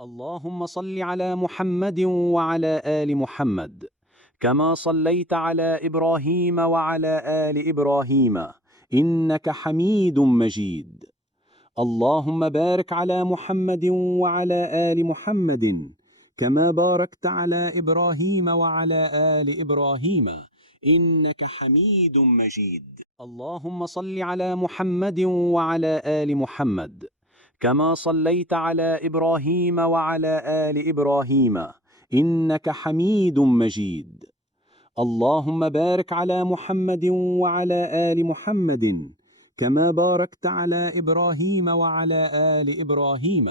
اللهم صل على محمد وعلى آل محمد كما صليت على إبراهيم وعلى آل إبراهيم إنك حميد مجيد. اللهم بارك على محمد وعلى آل محمد كما باركت على إبراهيم وعلى آل إبراهيم إنك حميد مجيد. اللهم صل على محمد وعلى آل محمد كما صليت على إبراهيم وعلى آل إبراهيم إنك حميد مجيد. اللهم بارك على محمد وعلى آل محمد كما باركت على إبراهيم وعلى آل إبراهيم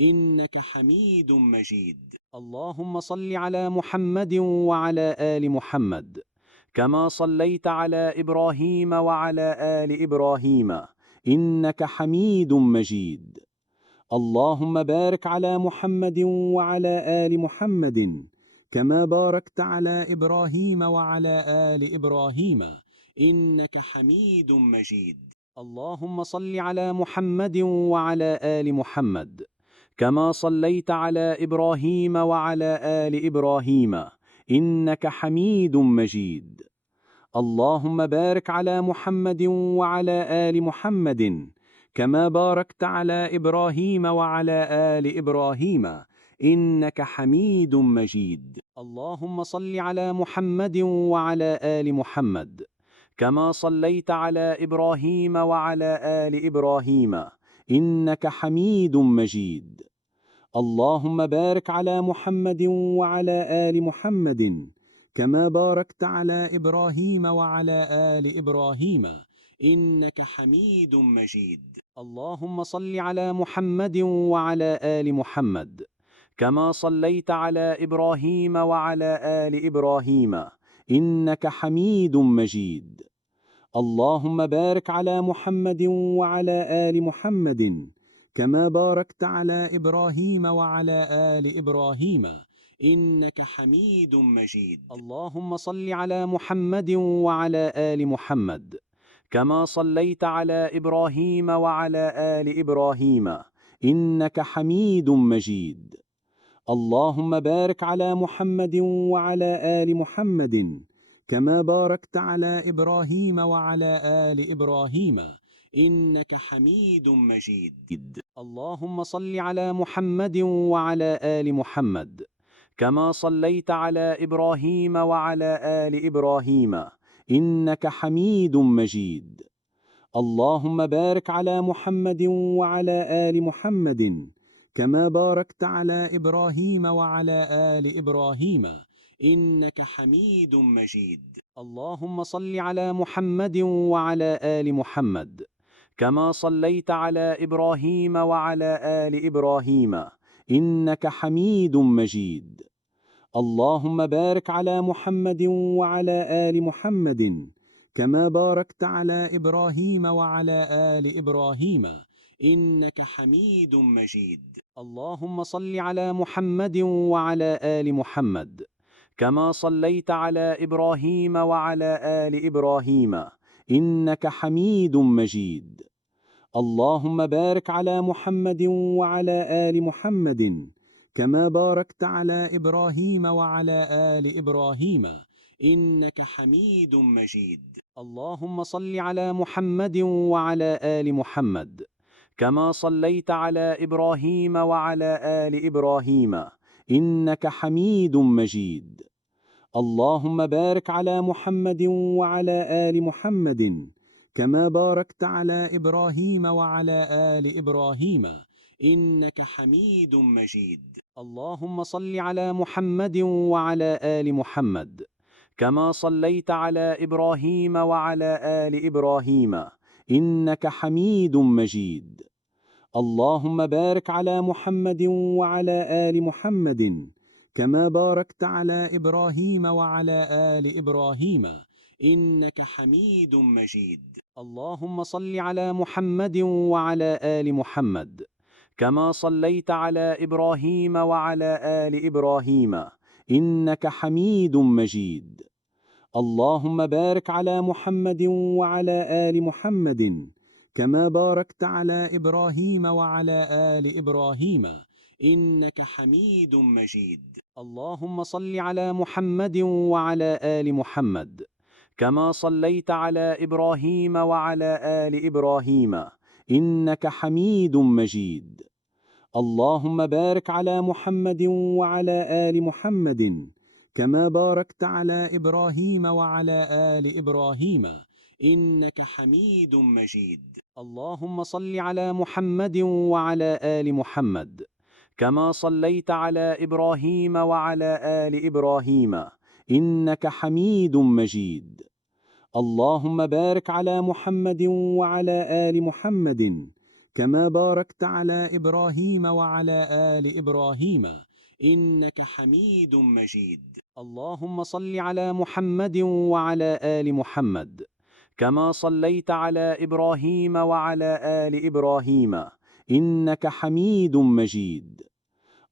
إنك حميد مجيد. اللهم صل على محمد وعلى آل محمد كما صليت على إبراهيم وعلى آل إبراهيم إنك حميد مجيد. اللهم بارك على محمد وعلى آل محمد كما باركت على إبراهيم وعلى آل إبراهيم إنك حميد مجيد. اللهم صل على محمد وعلى آل محمد كما صليت على إبراهيم وعلى آل إبراهيم إنك حميد مجيد. اللهم بارك على محمد وعلى آل محمد كما باركت على إبراهيم وعلى آل إبراهيم إنك حميد مجيد. اللهم صل على محمد وعلى آل محمد كما صليت على إبراهيم وعلى آل إبراهيم إنك حميد مجيد. اللهم بارك على محمد وعلى آل محمد كما باركت على إبراهيم وعلى آل إبراهيم إنك حميد مجيد. اللهم صل على محمد وعلى آل محمد كما صليت على إبراهيم وعلى آل إبراهيم إنك حميد مجيد. اللهم بارك على محمد وعلى آل محمد كما باركت على إبراهيم وعلى آل إبراهيم إنك حميد مجيد. اللهم صل على محمد وعلى آل محمد كما صليت على إبراهيم وعلى آل إبراهيم إنك حميد مجيد. اللهم بارك على محمد وعلى آل محمد كما باركت على إبراهيم وعلى آل إبراهيم إنك حميد مجيد. اللهم صل على محمد وعلى آل محمد كما صليت على إبراهيم وعلى آل إبراهيم إنك حميد مجيد. اللهم بارك على محمد وعلى آل محمد كما باركت على إبراهيم وعلى آل إبراهيم إنك حميد مجيد. اللهم صل على محمد وعلى آل محمد كما صليت على إبراهيم وعلى آل إبراهيم إنك حميد مجيد. اللهم بارك على محمد وعلى آل محمد كما باركت على إبراهيم وعلى آل إبراهيم إنك حميد مجيد. اللهم صل على محمد وعلى آل محمد كما صليت على إبراهيم وعلى آل إبراهيم إنك حميد مجيد. اللهم بارك على محمد وعلى آل محمد كما باركت على إبراهيم وعلى آل إبراهيم إنك حميد مجيد. اللهم صل على محمد وعلى آل محمد كما صليت على إبراهيم وعلى آل إبراهيم إنك حميد مجيد. اللهم بارك على محمد وعلى آل محمد كما باركت على إبراهيم وعلى آل إبراهيم إنك حميد مجيد. اللهم صل على محمد وعلى آل محمد كما صليت على إبراهيم وعلى آل إبراهيم إنك حميد مجيد. اللهم بارك على محمد وعلى آل محمد كما باركت على إبراهيم وعلى آل إبراهيم إنك حميد مجيد. اللهم صل على محمد وعلى آل محمد كما صليت على إبراهيم وعلى آل إبراهيم إنك حميد مجيد. اللهم بارك على محمد وعلى آل محمد كما باركت على إبراهيم وعلى آل إبراهيم إنك حميد مجيد. اللهم صل على محمد وعلى آل محمد كما صليت على إبراهيم وعلى آل إبراهيم إنك حميد مجيد. اللهم بارك على محمد وعلى آل محمد كما باركت على إبراهيم وعلى آل إبراهيم إنك حميد مجيد. اللهم صل على محمد وعلى آل محمد كما صليت على إبراهيم وعلى آل إبراهيم إنك حميد مجيد. اللهم بارك على محمد وعلى آل محمد كما باركت على إبراهيم وعلى آل إبراهيم إنك حميد مجيد. اللهم صل على محمد وعلى آل محمد كما صليت على إبراهيم وعلى آل إبراهيم إنك حميد مجيد.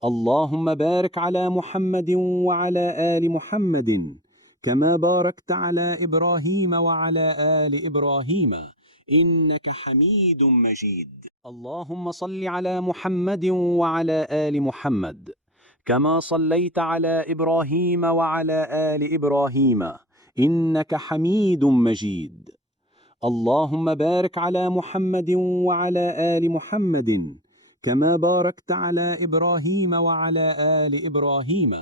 اللهم بارك على محمد وعلى آل محمد كما باركت على إبراهيم وعلى آل إبراهيم إنك حميد مجيد. اللهم صل على محمد وعلى آل محمد كما صليت على إبراهيم وعلى آل إبراهيم إنك حميد مجيد. اللهم بارك على محمد وعلى آل محمد كما باركت على إبراهيم وعلى آل إبراهيم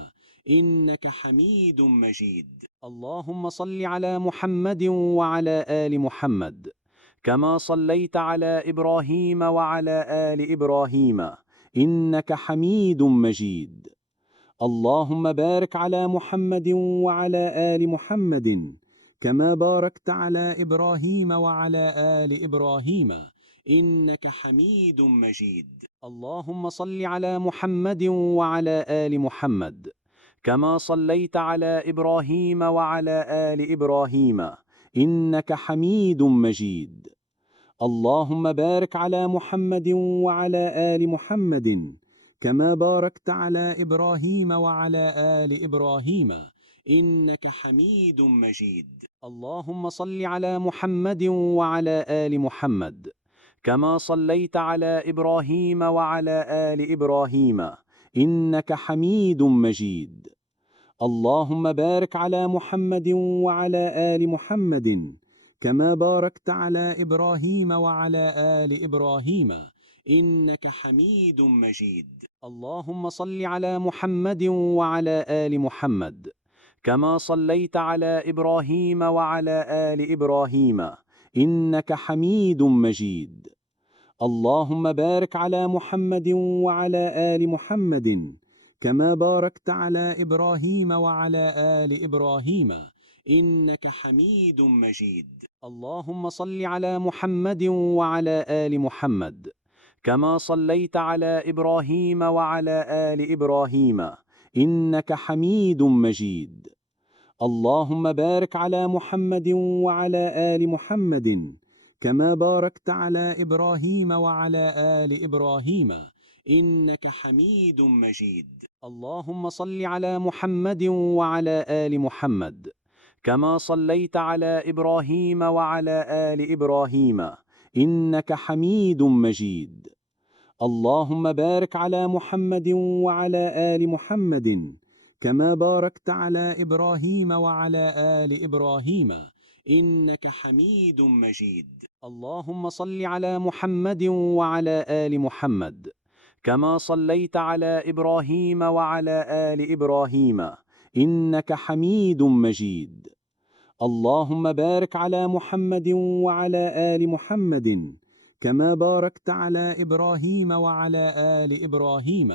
إنك حميد مجيد. اللهم صل على محمد وعلى آل محمد كما صليت على إبراهيم وعلى آل إبراهيم إنك حميد مجيد. اللهم بارك على محمد وعلى آل محمد كما باركت على إبراهيم وعلى آل إبراهيم إنك حميد مجيد. اللهم صل على محمد وعلى آل محمد كما صليت على إبراهيم وعلى آل إبراهيم إنك حميد مجيد. اللهم بارك على محمد وعلى آل محمد كما باركت على إبراهيم وعلى آل إبراهيم إنك حميد مجيد. اللهم صل على محمد وعلى آل محمد كما صليت على إبراهيم وعلى آل إبراهيم إنك حميد مجيد. اللهم بارك على محمد وعلى آل محمد كما باركت على إبراهيم وعلى آل إبراهيم إنك حميد مجيد. اللهم صل على محمد وعلى آل محمد كما صليت على إبراهيم وعلى آل إبراهيم إنك حميد مجيد. اللهم بارك على محمد وعلى آل محمد كما باركت على إبراهيم وعلى آل إبراهيم إنك حميد مجيد. اللهم صل على محمد وعلى آل محمد كما صليت على إبراهيم وعلى آل إبراهيم إنك حميد مجيد. اللهم بارك على محمد وعلى آل محمد كما باركت على إبراهيم وعلى آل إبراهيم إنك حميد مجيد. اللهم صل على محمد وعلى آل محمد كما صليت على إبراهيم وعلى آل إبراهيم إنك حميد مجيد. اللهم بارك على محمد وعلى آل محمد كما باركت على إبراهيم وعلى آل إبراهيم إنك حميد مجيد. اللهم صل على محمد وعلى آل محمد كما صليت على إبراهيم وعلى آل إبراهيم إنك حميد مجيد. اللهم بارك على محمد وعلى آل محمد كما باركت على إبراهيم وعلى آل إبراهيم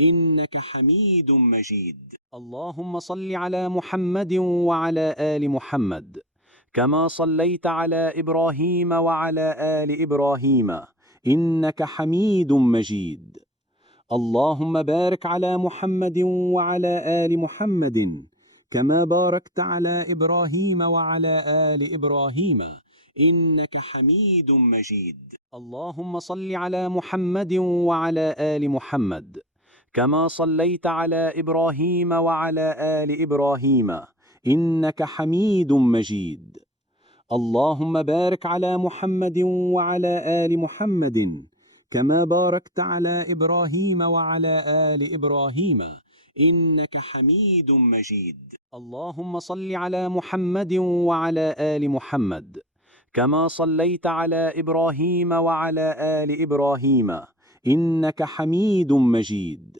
إنك حميد مجيد. اللهم صل على محمد وعلى آل محمد كما صليت على إبراهيم وعلى آل إبراهيم إنك حميد مجيد. اللهم بارك على محمد وعلى آل محمد كما باركت على إبراهيم وعلى آل إبراهيم إنك حميد مجيد. اللهم صل على محمد وعلى آل محمد كما صليت على إبراهيم وعلى آل إبراهيم إنك حميد مجيد. اللهم بارك على محمد وعلى آل محمد كما باركت على إبراهيم وعلى آل إبراهيم إنك حميد مجيد. اللهم صل على محمد وعلى آل محمد كما صليت على إبراهيم وعلى آل إبراهيم إنك حميد مجيد.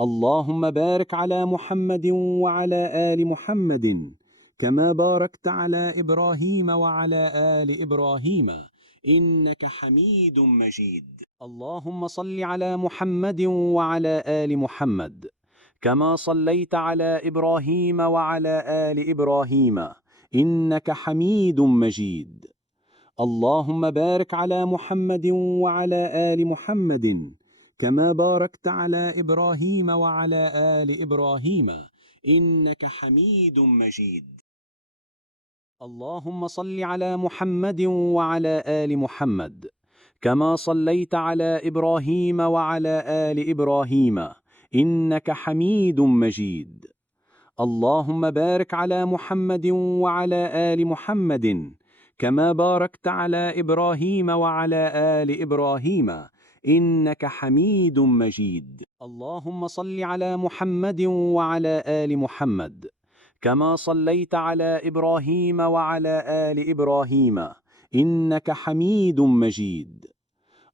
اللهم بارك على محمد وعلى آل محمد كما باركت على إبراهيم وعلى آل إبراهيم إنك حميد مجيد. اللهم صل على محمد وعلى آل محمد كما صليت على إبراهيم وعلى آل إبراهيم إنك حميد مجيد. اللهم بارك على محمد وعلى آل محمد كما باركت على إبراهيم وعلى آل إبراهيم إنك حميد مجيد. اللهم صل على محمد وعلى آل محمد كما صليت على إبراهيم وعلى آل إبراهيم إنك حميد مجيد. اللهم بارك على محمد وعلى آل محمد كما باركت على إبراهيم وعلى آل إبراهيم إنك حميد مجيد. اللهم صل على محمد وعلى آل محمد كما صليت على إبراهيم وعلى آل إبراهيم إنك حميد مجيد.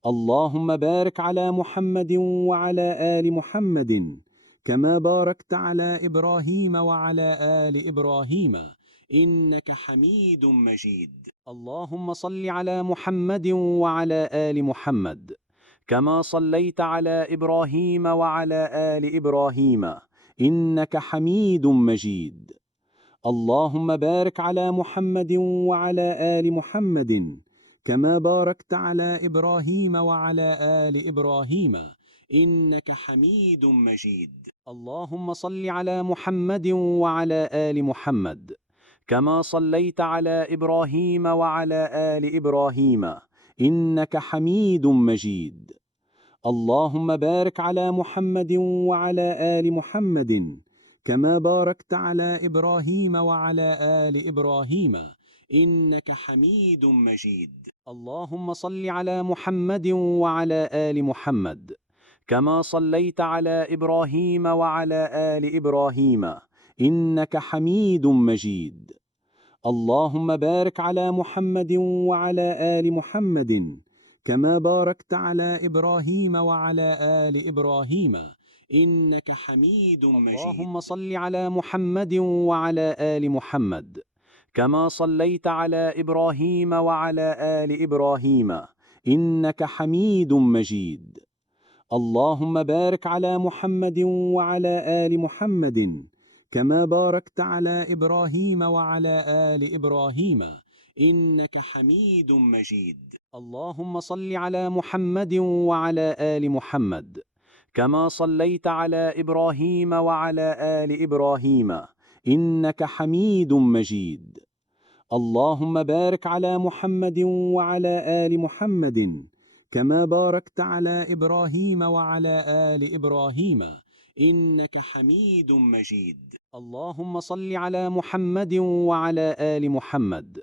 اللهم بارك على محمد وعلى آل محمد كما باركت على إبراهيم وعلى آل إبراهيم إنك حميد مجيد. اللهم صل على محمد وعلى آل محمد كما صليت على إبراهيم وعلى آل إبراهيم إنك حميد مجيد. اللهم بارك على محمد وعلى آل محمد كما باركت على إبراهيم وعلى آل إبراهيم إنك حميد مجيد. اللهم صل على محمد وعلى آل محمد كما صليت على إبراهيم وعلى آل إبراهيم إنك حميد مجيد. اللهم بارك على محمد وعلى آل محمد كما باركت على إبراهيم وعلى آل إبراهيم إنك حميد مجيد. اللهم صل على محمد وعلى آل محمد كما صليت على إبراهيم وعلى آل إبراهيم إنك حميد مجيد. اللهم بارك على محمد وعلى آل محمد كما باركت على إبراهيم وعلى آل إبراهيم إنك حميد مجيد. اللهم صل على محمد وعلى آل محمد كما صليت على إبراهيم وعلى آل إبراهيم إنك حميد مجيد. اللهم بارك على محمد وعلى آل محمد كما باركت على إبراهيم وعلى آل إبراهيم إنك حميد مجيد. اللهم صل على محمد وعلى آل محمد كما صليت على إبراهيم وعلى آل إبراهيم إنك حميد مجيد. اللهم بارك على محمد وعلى آل محمد كما باركت على إبراهيم وعلى آل إبراهيم إنك حميد مجيد. اللهم صل على محمد وعلى آل محمد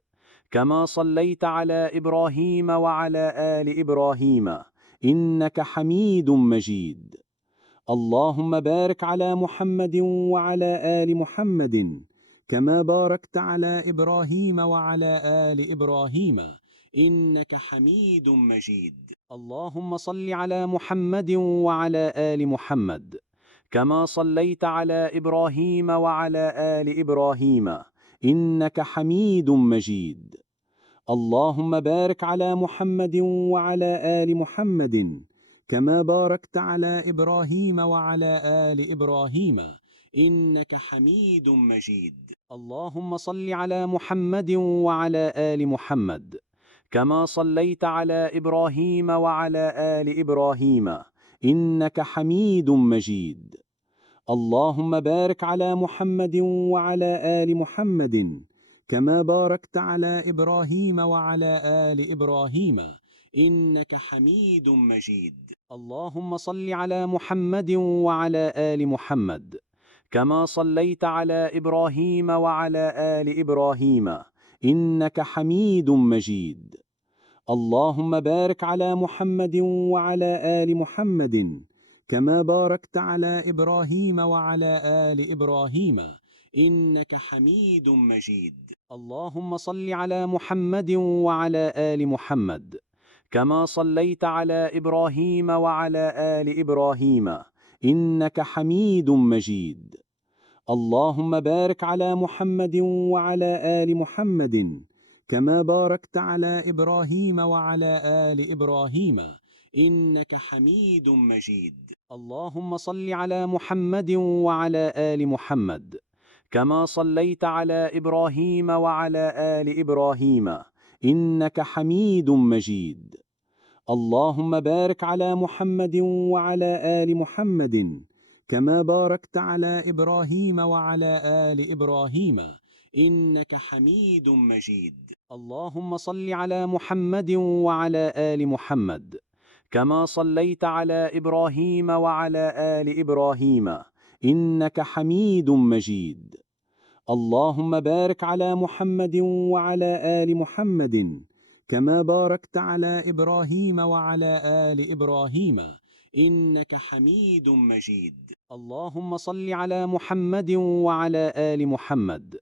كما صليت على إبراهيم وعلى آل إبراهيم إنك حميد مجيد. اللهم بارك على محمد وعلى آل محمد كما باركت على إبراهيم وعلى آل إبراهيم إنك حميد مجيد. اللهم صل على محمد وعلى آل محمد كما صليت على إبراهيم وعلى آل إبراهيم إنك حميد مجيد. اللهم بارك على محمد وعلى آل محمد كما باركت على إبراهيم وعلى آل إبراهيم إنك حميد مجيد. اللهم صل على محمد وعلى آل محمد كما صليت على إبراهيم وعلى آل إبراهيم إنك حميد مجيد. اللهم بارك على محمد وعلى آل محمد كما باركت على إبراهيم وعلى آل إبراهيم إنك حميد مجيد. اللهم صل على محمد وعلى آل محمد كما صليت على إبراهيم وعلى آل إبراهيم إنك حميد مجيد. اللهم بارك على محمد وعلى آل محمد كما باركت على إبراهيم وعلى آل إبراهيم إنك حميد مجيد. اللهم صل على محمد وعلى آل محمد كما صليت على إبراهيم وعلى آل إبراهيم إنك حميد مجيد. اللهم بارك على محمد وعلى آل محمد كما باركت على إبراهيم وعلى آل إبراهيم إنك حميد مجيد. اللهم صل على محمد وعلى آل محمد كما صليت على إبراهيم وعلى آل إبراهيم إنك حميد مجيد. اللهم بارك على محمد وعلى آل محمد كما باركت على إبراهيم وعلى آل إبراهيم إنك حميد مجيد. اللهم صل على محمد وعلى آل محمد كما صليت على إبراهيم وعلى آل إبراهيم إنك حميد مجيد. اللهم بارك على محمد وعلى آل محمد كما باركت على إبراهيم وعلى آل إبراهيم إنك حميد مجيد. اللهم صل على محمد وعلى آل محمد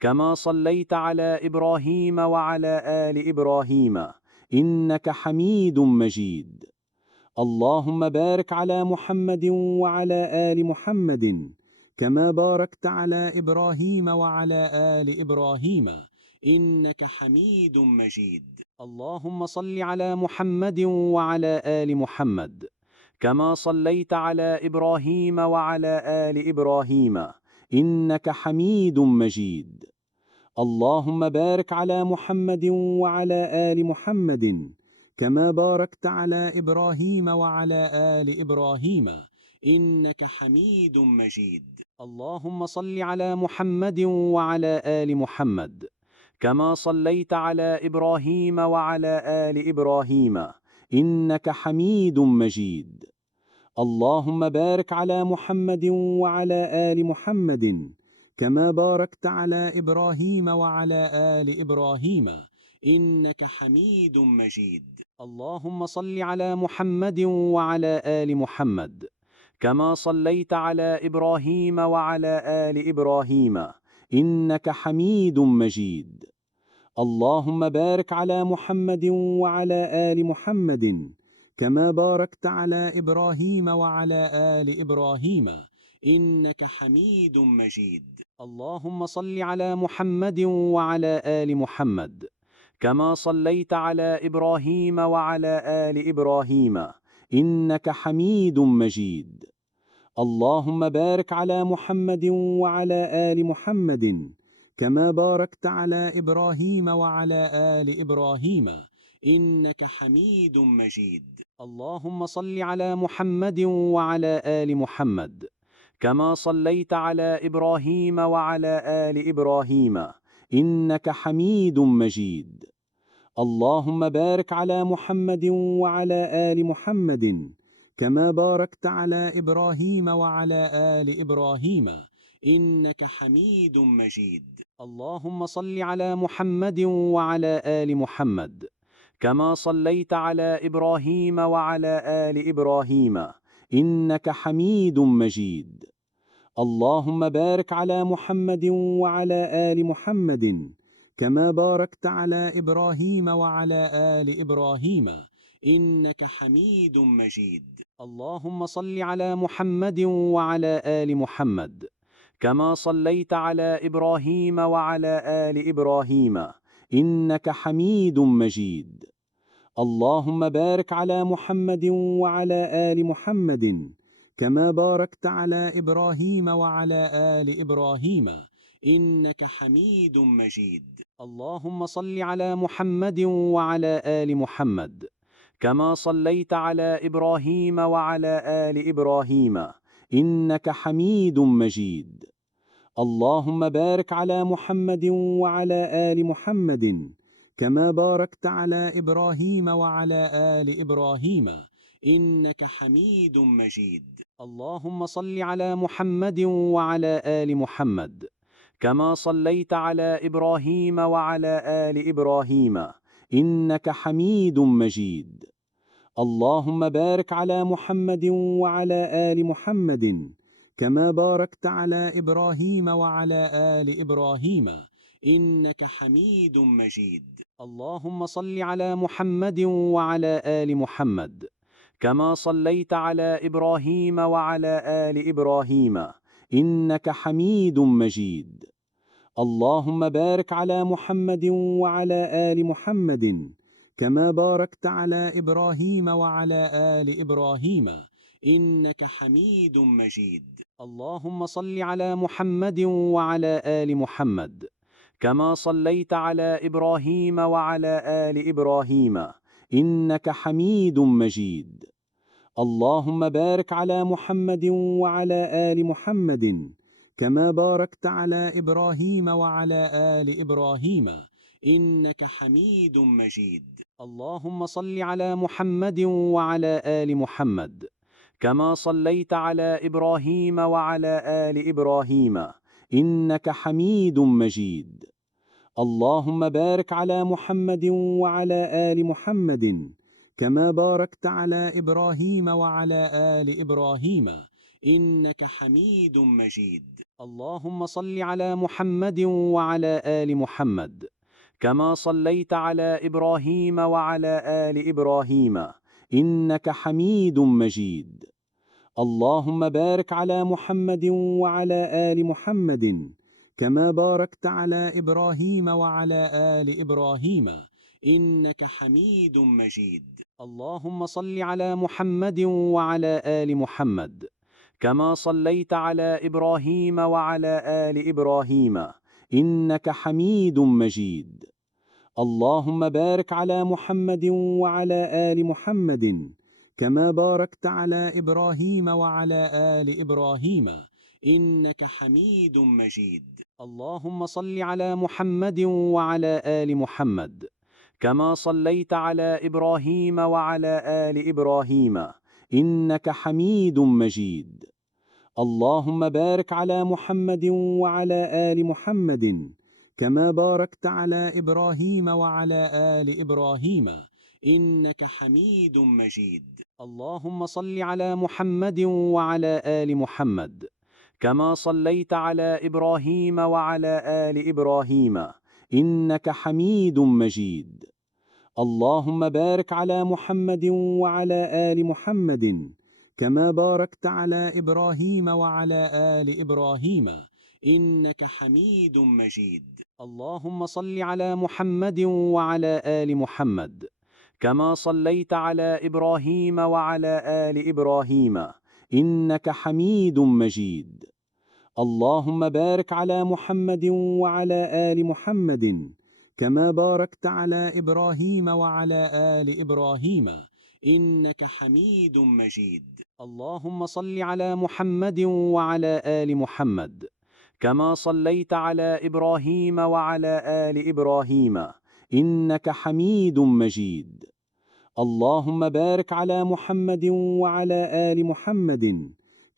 كما صليت على إبراهيم وعلى آل إبراهيم إنك حميد مجيد. اللهم بارك على محمد وعلى آل محمد كما باركت على إبراهيم وعلى آل إبراهيم إنك حميد مجيد. اللهم صل على محمد وعلى آل محمد كما صليت على إبراهيم وعلى آل إبراهيم إنك حميد مجيد. اللهم بارك على محمد وعلى آل محمد كما باركت على إبراهيم وعلى آل إبراهيم إنك حميد مجيد. اللهم صل على محمد وعلى آل محمد كما صليت على إبراهيم وعلى آل إبراهيم إنك حميد مجيد. اللهم بارك على محمد وعلى آل محمد كما باركت على إبراهيم وعلى آل إبراهيم إنك حميد مجيد. اللهم صل على محمد وعلى آل محمد كما صليت على إبراهيم وعلى آل إبراهيم إنك حميد مجيد. اللهم بارك على محمد وعلى آل محمد كما باركت على إبراهيم وعلى آل إبراهيم إنك حميد مجيد. اللهم صل على محمد وعلى آل محمد كما صليت على إبراهيم وعلى آل إبراهيم إنك حميد مجيد. اللهم بارك على محمد وعلى آل محمد كما باركت على إبراهيم وعلى آل إبراهيم إنك حميد مجيد. اللهم صل على محمد وعلى آل محمد كما صليت على إبراهيم وعلى آل إبراهيم إنك حميد مجيد. اللهم بارك على محمد وعلى آل محمد كما باركت على إبراهيم وعلى آل إبراهيم إنك حميد مجيد. اللهم صل على محمد وعلى آل محمد كما صليت على إبراهيم وعلى آل إبراهيم إنك حميد مجيد. اللهم بارك على محمد وعلى آل محمد كما باركت على إبراهيم وعلى آل إبراهيم إنك حميد مجيد. اللهم صل على محمد وعلى آل محمد كما صليت على إبراهيم وعلى آل إبراهيم إنك حميد مجيد. اللهم بارك على محمد وعلى آل محمد كما باركت على إبراهيم وعلى آل إبراهيم إنك حميد مجيد. اللهم صل على محمد وعلى آل محمد كما صليت على إبراهيم وعلى آل إبراهيم إنك حميد مجيد. اللهم بارك على محمد وعلى آل محمد كما باركت على إبراهيم وعلى آل إبراهيم إنك حميد مجيد. اللهم صل على محمد وعلى آل محمد كما صليت على إبراهيم وعلى آل إبراهيم إنك حميد مجيد. اللهم بارك على محمد وعلى آل محمد كما باركت على إبراهيم وعلى آل إبراهيم إنك حميد مجيد. اللهم صل على محمد وعلى آل محمد كما صليت على إبراهيم وعلى آل إبراهيم إنك حميد مجيد. اللهم بارك على محمد وعلى آل محمد كما باركت على إبراهيم وعلى آل إبراهيم إنك حميد مجيد. اللهم صل على محمد وعلى آل محمد كما صليت على إبراهيم وعلى آل إبراهيم إنك حميد مجيد. اللهم بارك على محمد وعلى آل محمد كما باركت على إبراهيم وعلى آل إبراهيم إنك حميد مجيد. اللهم صل على محمد وعلى آل محمد كما صليت على إبراهيم وعلى آل إبراهيم إنك حميد مجيد. اللهم بارك على محمد وعلى آل محمد كما باركت على إبراهيم وعلى آل إبراهيم إنك حميد مجيد. اللهم صل على محمد وعلى آل محمد كما صليت على إبراهيم وعلى آل إبراهيم إنك حميد مجيد. اللهم بارك على محمد وعلى آل محمد كما باركت على إبراهيم وعلى آل إبراهيم إنك حميد مجيد. اللهم صل على محمد وعلى آل محمد كما صليت على إبراهيم وعلى آل إبراهيم إنك حميد مجيد. اللهم بارك على محمد وعلى آل محمد كما باركت على إبراهيم وعلى آل إبراهيم إنك حميد مجيد. اللهم صل على محمد وعلى آل محمد كما صليت على إبراهيم وعلى آل إبراهيم إنك حميد مجيد. اللهم بارك على محمد وعلى آل محمد كما باركت على إبراهيم وعلى آل إبراهيم إنك حميد مجيد. اللهم صل على محمد وعلى آل محمد كما صليت على إبراهيم وعلى آل إبراهيم إنك حميد مجيد. اللهم بارك على محمد وعلى آل محمد كما باركت على إبراهيم وعلى آل إبراهيم إنك حميد مجيد. اللهم صل على محمد وعلى آل محمد كما صليت على إبراهيم وعلى آل إبراهيم إنك حميد مجيد. اللهم بارك على محمد وعلى آل محمد كما باركت على إبراهيم وعلى آل إبراهيم إنك حميد مجيد. اللهم صل على محمد وعلى آل محمد كما صليت على إبراهيم وعلى آل إبراهيم إنك حميد مجيد. اللهم بارك على محمد وعلى آل محمد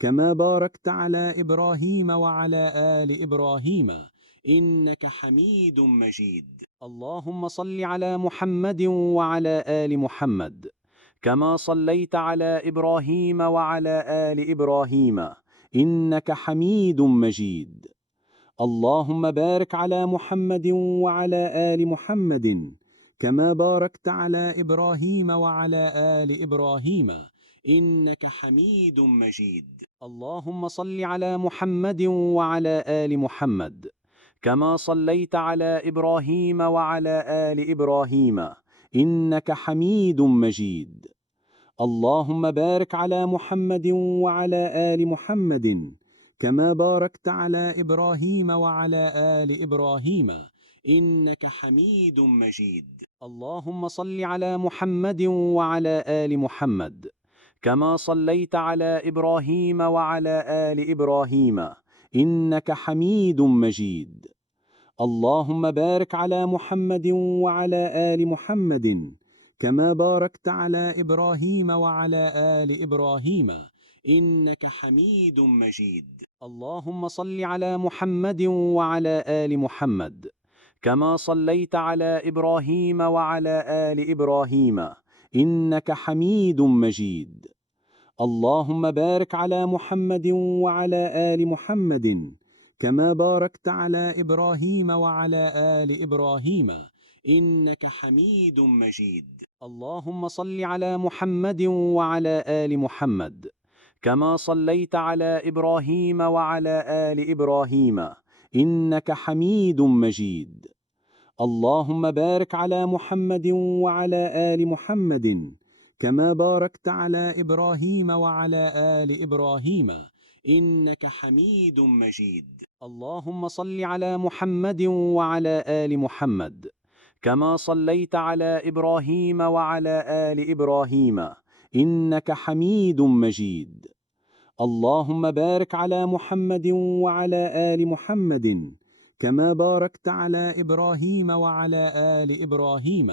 كما باركت على إبراهيم وعلى آل إبراهيم إنك حميد مجيد. اللهم صل على محمد وعلى آل محمد كما صليت على إبراهيم وعلى آل إبراهيم إنك حميد مجيد. اللهم بارك على محمد وعلى آل محمد كما باركت على إبراهيم وعلى آل إبراهيم إنك حميد مجيد. اللهم صل على محمد وعلى آل محمد كما صليت على إبراهيم وعلى آل إبراهيم إنك حميد مجيد. اللهم بارك على محمد وعلى آل محمد كما باركت على إبراهيم وعلى آل إبراهيم إنك حميد مجيد. اللهم صل على محمد وعلى آل محمد كما صليت على إبراهيم وعلى آل إبراهيم إنك حميد مجيد. اللهم بارك على محمد وعلى آل محمد كما باركت على إبراهيم وعلى آل إبراهيم إنك حميد مجيد. اللهم صل على محمد وعلى آل محمد كما صليت على إبراهيم وعلى آل إبراهيم إنك حميد مجيد. اللهم بارك على محمد وعلى آل محمد كما باركت على إبراهيم وعلى آل إبراهيم إنك حميد مجيد. اللهم صل على محمد وعلى آل محمد كما صليت على إبراهيم وعلى آل إبراهيم إنك حميد مجيد. اللهم بارك على محمد وعلى آل محمد كما باركت على إبراهيم وعلى آل إبراهيم إنك حميد مجيد. اللهم صل على محمد وعلى آل محمد كما صليت على إبراهيم وعلى آل إبراهيم إنك حميد مجيد. اللهم بارك على محمد وعلى آل محمد كما باركت على إبراهيم وعلى آل إبراهيم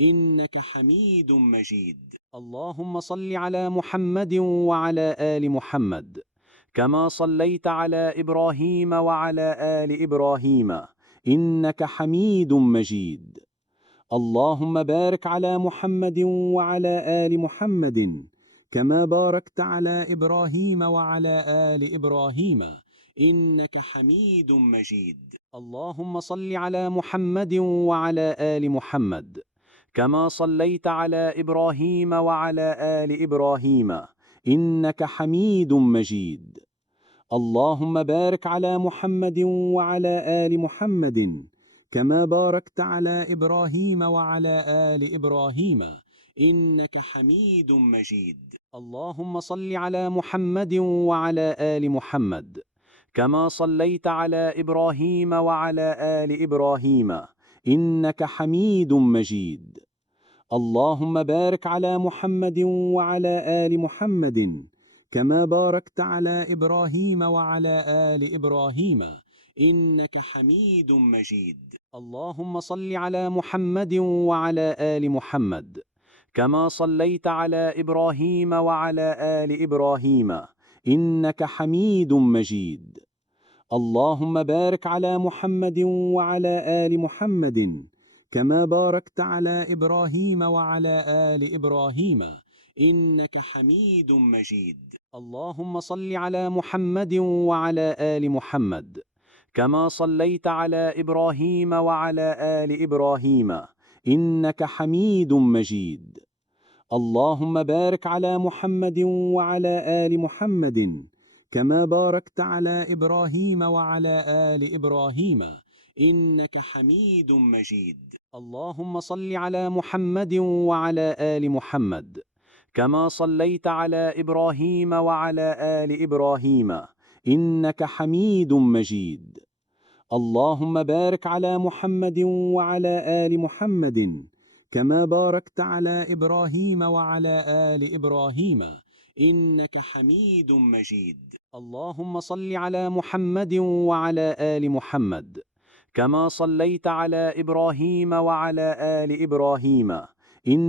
إنك حميد مجيد. اللهم صل على محمد وعلى آل محمد كما صليت على إبراهيم وعلى آل إبراهيم إنك حميد مجيد. اللهم بارك على محمد وعلى آل محمد كما باركت على إبراهيم وعلى آل إبراهيم إنك حميد مجيد. اللهم صل على محمد وعلى آل محمد كما صليت على إبراهيم وعلى آل إبراهيم إنك حميد مجيد. اللهم بارك على محمد وعلى آل محمد كما باركت على إبراهيم وعلى آل إبراهيم إنك حميد مجيد. اللهم صل على محمد وعلى آل محمد كما صليت على إبراهيم وعلى آل إبراهيم إنك حميد مجيد. اللهم بارك على محمد وعلى آل محمد كما باركت على إبراهيم وعلى آل إبراهيم إنك حميد مجيد. اللهم صل على محمد وعلى آل محمد كما صليت على إبراهيم وعلى آل إبراهيم إنك حميد مجيد. اللهم بارك على محمد وعلى آل محمد كما باركت على إبراهيم وعلى آل إبراهيم إنك حميد مجيد. اللهم صل على محمد وعلى آل محمد كما صليت على إبراهيم وعلى آل إبراهيم إنك حميد مجيد. اللهم بارك على محمد وعلى آل محمد كما باركت على إبراهيم وعلى آل إبراهيم إنك حميد مجيد. اللهم صل على محمد وعلى آل محمد كما صليت على إبراهيم وعلى آل إبراهيم إنك حميد مجيد. اللهم بارك على محمد وعلى آل محمد كما باركت على إبراهيم وعلى آل إبراهيم إنك حميد مجيد. اللهم بارك على محمد وعلى آل محمد كما باركت على إبراهيم وعلى آل إبراهيم إنك حميد مجيد. اللهم بارك على محمد وعلى آل محمد كما باركت على إبراهيم وعلى آل إبراهيم إنك حميد مجيد. اللهم صل على محمد وعلى آل محمد كما صليت على إبراهيم وعلى آل إبراهيم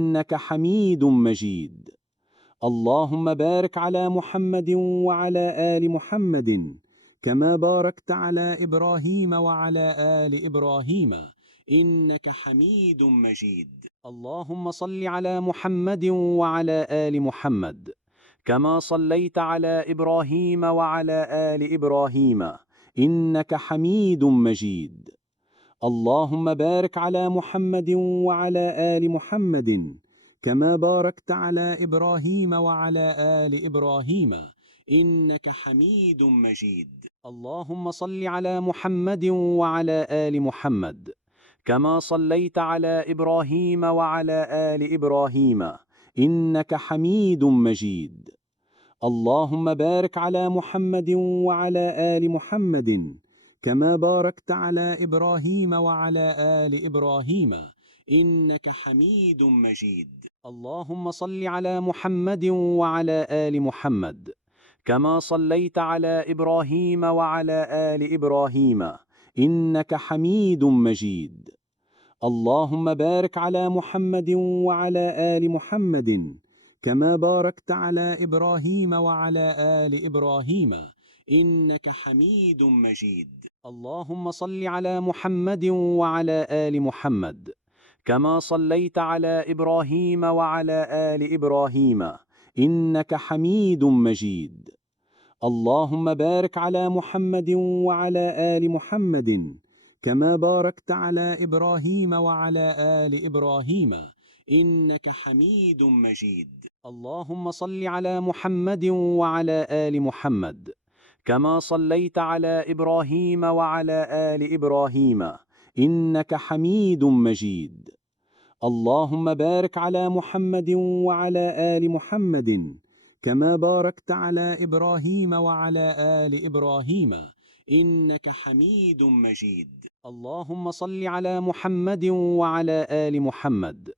إنك حميد مجيد. اللهم بارك على محمد وعلى آل محمد كما باركت على إبراهيم وعلى آل إبراهيم إنك حميد مجيد. اللهم بارك على محمد وعلى آل محمد كما باركت على إبراهيم وعلى آل إبراهيم إنك حميد مجيد. اللهم بارك على محمد وعلى آل محمد كما باركت على إبراهيم وعلى آل إبراهيم إنك حميد مجيد. اللهم صل على محمد وعلى آل محمد كما صليت على إبراهيم وعلى آل إبراهيم إنك حميد مجيد. اللهم بارك على محمد وعلى آل محمد كما باركت على إبراهيم وعلى آل إبراهيم إنك حميد مجيد. اللهم بارك على محمد وعلى آل محمد كما باركت على إبراهيم وعلى آل إبراهيم إنك حميد مجيد. اللهم بارك على محمد وعلى آل محمد كما باركت على إبراهيم وعلى آل إبراهيم إنك حميد مجيد. اللهم صل على محمد وعلى آل محمد كما صليت على إبراهيم وعلى آل إبراهيم إنك حميد مجيد. اللهم بارك على محمد وعلى آل محمد كما باركت على إبراهيم وعلى آل إبراهيم إنك حميد مجيد. اللهم بارك على محمد وعلى آل محمد كما باركت على إبراهيم وعلى آل إبراهيم إنك حميد مجيد. اللهم بارك على محمد وعلى آل محمد كما باركت على إبراهيم وعلى آل إبراهيم إنك حميد مجيد. اللهم صل على محمد وعلى آل محمد كما صليت على إبراهيم وعلى آل إبراهيم إنك حميد مجيد. اللهم بارك على محمد وعلى آل محمد كما باركت على إبراهيم وعلى آل إبراهيم إنك حميد مجيد. اللهم صل على محمد وعلى آل محمد كما صليت على إبراهيم وعلى آل إبراهيم إنك حميد مجيد. اللهم بارك على محمد وعلى آل محمد كما باركت على إبراهيم وعلى آل إبراهيم إنك حميد مجيد. اللهم صل على محمد وعلى آل محمد كما صليت على إبراهيم وعلى آل إبراهيم إنك حميد مجيد. اللهم بارك على محمد وعلى آل محمد كما باركت على إبراهيم وعلى آل إبراهيم إنك حميد مجيد. اللهم صل على محمد وعلى آل محمد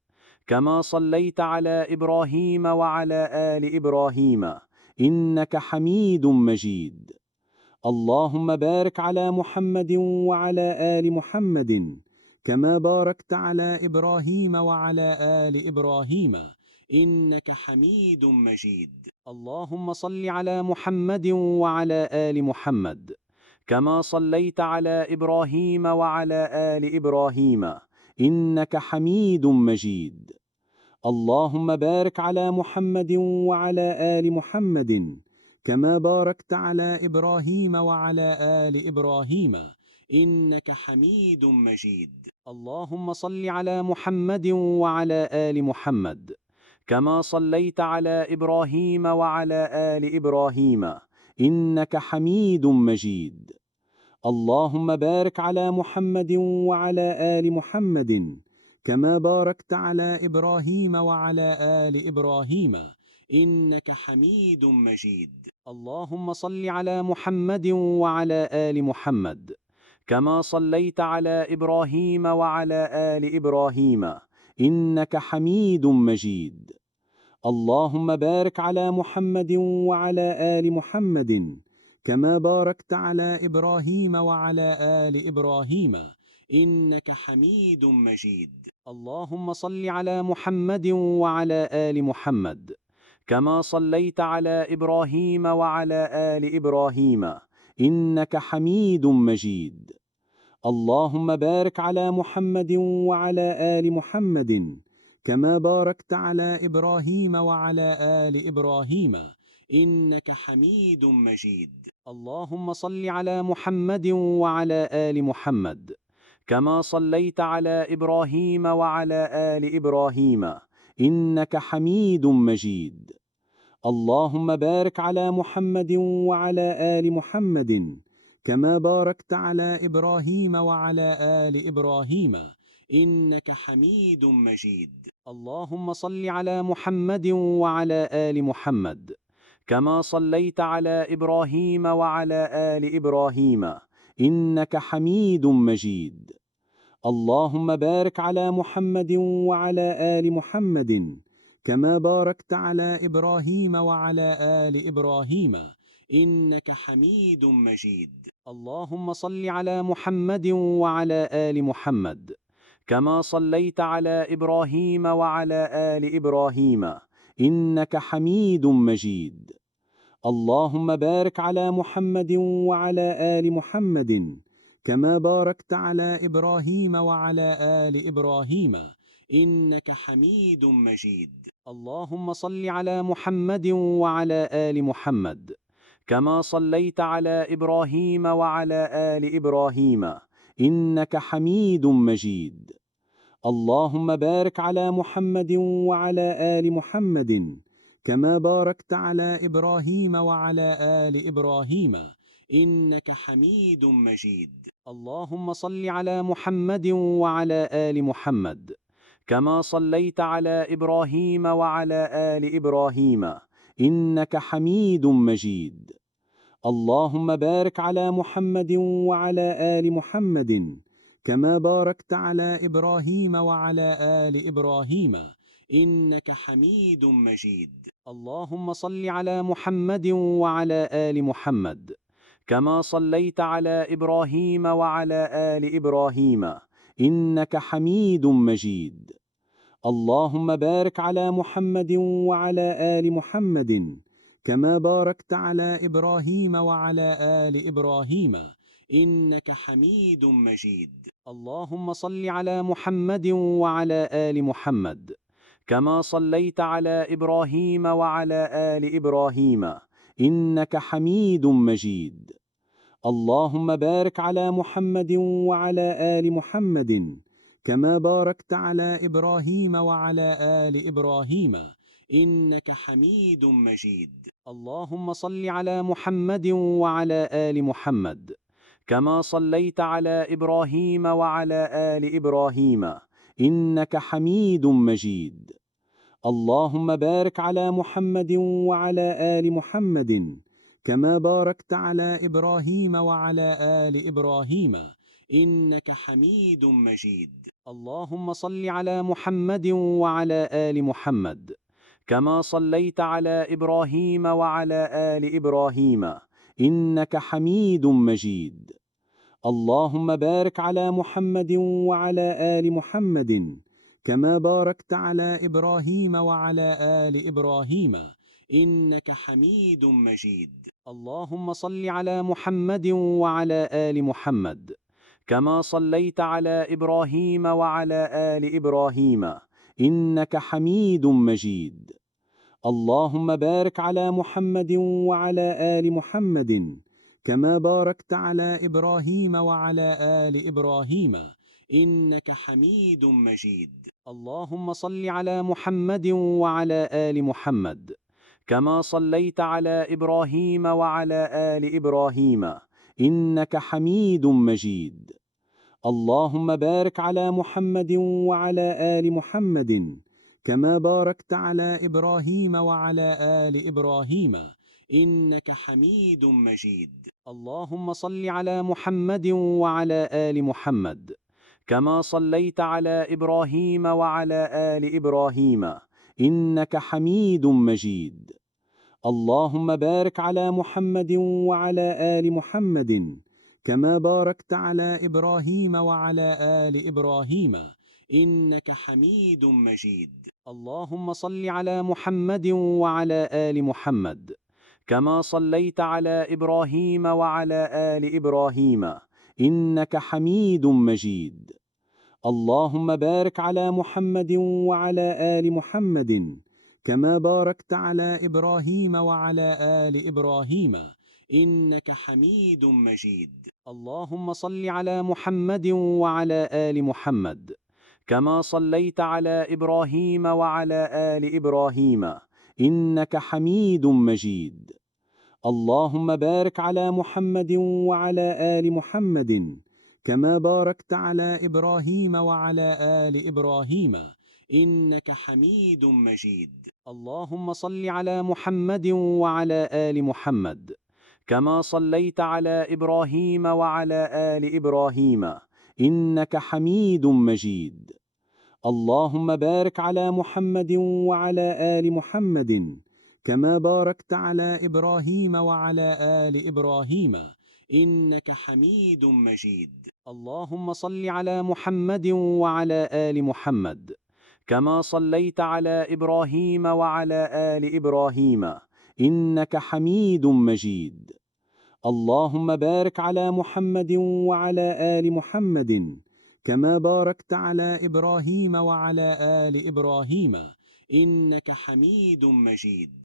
كما صليت على إبراهيم وعلى آل إبراهيم إنك حميد مجيد. اللهم بارك على محمد وعلى آل محمد كما باركت على إبراهيم وعلى آل إبراهيم إنك حميد مجيد. اللهم صل على محمد وعلى آل محمد كما صليت على إبراهيم وعلى آل إبراهيم إنك حميد مجيد. اللهم بارك على محمد وعلى آل محمد كما باركت على إبراهيم وعلى آل إبراهيم إنك حميد مجيد. اللهم صل على محمد وعلى آل محمد كما صليت على إبراهيم وعلى آل إبراهيم إنك حميد مجيد. اللهم بارك على محمد وعلى آل محمد كما باركت على إبراهيم وعلى آل إبراهيم إنك حميد مجيد. اللهم صل على محمد وعلى آل محمد كما صليت على إبراهيم وعلى آل إبراهيم إنك حميد مجيد. اللهم بارك على محمد وعلى آل محمد كما باركت على إبراهيم وعلى آل إبراهيم إنك حميد مجيد. اللهم صل على محمد وعلى آل محمد كما صليت على إبراهيم وعلى آل إبراهيم إنك حميد مجيد. اللهم بارك على محمد وعلى آل محمد كما باركت على إبراهيم وعلى آل إبراهيم إنك حميد مجيد. اللهم صل على محمد وعلى آل محمد كما صليت على إبراهيم وعلى آل إبراهيم إنك حميد مجيد. اللهم بارك على محمد وعلى آل محمد كما باركت على إبراهيم وعلى آل إبراهيم إنك حميد مجيد. اللهم صل على محمد وعلى آل محمد كما صليت على إبراهيم وعلى آل إبراهيم إنك حميد مجيد. اللهم بارك على محمد وعلى آل محمد كما باركت على إبراهيم وعلى آل إبراهيم إنك حميد مجيد. اللهم صل على محمد وعلى آل محمد كما صليت على إبراهيم وعلى آل إبراهيم إنك حميد مجيد. اللهم بارك على محمد وعلى آل محمد كما باركت على إبراهيم وعلى آل إبراهيم إنك حميد مجيد. اللهم صل على محمد وعلى آل محمد كما صليت على إبراهيم وعلى آل إبراهيم إنك حميد مجيد. اللهم بارك على محمد وعلى آل محمد كما باركت على إبراهيم وعلى آل إبراهيم إنك حميد مجيد. اللهم صل على محمد وعلى آل محمد كما صليت على إبراهيم وعلى آل إبراهيم إنك حميد مجيد. اللهم بارك على محمد وعلى آل محمد كما باركت على إبراهيم وعلى آل إبراهيم إنك حميد مجيد. اللهم صل على محمد وعلى آل محمد كما صليت على إبراهيم وعلى آل إبراهيم إنك حميد مجيد. اللهم بارك على محمد وعلى آل محمد كما باركت على إبراهيم وعلى آل إبراهيم إنك حميد مجيد. اللهم صل على محمد وعلى آل محمد كما صليت على إبراهيم وعلى آل إبراهيم إنك حميد مجيد. اللهم بارك على محمد وعلى آل محمد كما باركت على إبراهيم وعلى آل إبراهيم إنك حميد مجيد. اللهم صل على محمد وعلى آل محمد كما صليت على إبراهيم وعلى آل إبراهيم إنك حميد مجيد. اللهم بارك على محمد وعلى آل محمد كما باركت على إبراهيم وعلى آل إبراهيم إنك حميد مجيد. اللهم صل على محمد وعلى آل محمد كما صليت على إبراهيم وعلى آل إبراهيم إنك حميد مجيد. اللهم بارك على محمد وعلى آل محمد كما باركت على إبراهيم وعلى آل إبراهيم إنك حميد مجيد. اللهم صل على محمد وعلى آل محمد كما صليت على إبراهيم وعلى آل إبراهيم إنك حميد مجيد. اللهم بارك على محمد وعلى آل محمد كما باركت على إبراهيم وعلى آل إبراهيم إنك حميد مجيد. اللهم صل على محمد وعلى آل محمد كما صليت على إبراهيم وعلى آل إبراهيم إنك حميد مجيد. اللهم بارك على محمد وعلى آل محمد كما باركت على إبراهيم وعلى آل إبراهيم إنك حميد مجيد. اللهم صل على محمد وعلى آل محمد كما صليت على إبراهيم وعلى آل إبراهيم إنك حميد مجيد. اللهم بارك على محمد وعلى آل محمد كما باركت على إبراهيم وعلى آل إبراهيم إنك حميد مجيد. اللهم صل على محمد وعلى آل محمد كما صليت على إبراهيم وعلى آل إبراهيم إنك حميد مجيد. اللهم بارك على محمد وعلى آل محمد كما باركت على إبراهيم وعلى آل إبراهيم إنك حميد مجيد. اللهم صل على محمد وعلى آل محمد كما صليت على إبراهيم وعلى آل إبراهيم إنك حميد مجيد. اللهم بارك على محمد وعلى آل محمد كما باركت على إبراهيم وعلى آل إبراهيم إنك حميد مجيد. اللهم صل على محمد وعلى آل محمد كما صليت على إبراهيم وعلى آل إبراهيم إنك حميد مجيد. اللهم بارك على محمد وعلى آل محمد كما باركت على إبراهيم وعلى آل إبراهيم إنك حميد مجيد. اللهم صل على محمد وعلى آل محمد كما صليت على إبراهيم وعلى آل إبراهيم إنك حميد مجيد. اللهم بارك على محمد وعلى آل محمد كما باركت على إبراهيم وعلى آل إبراهيم إنك حميد مجيد.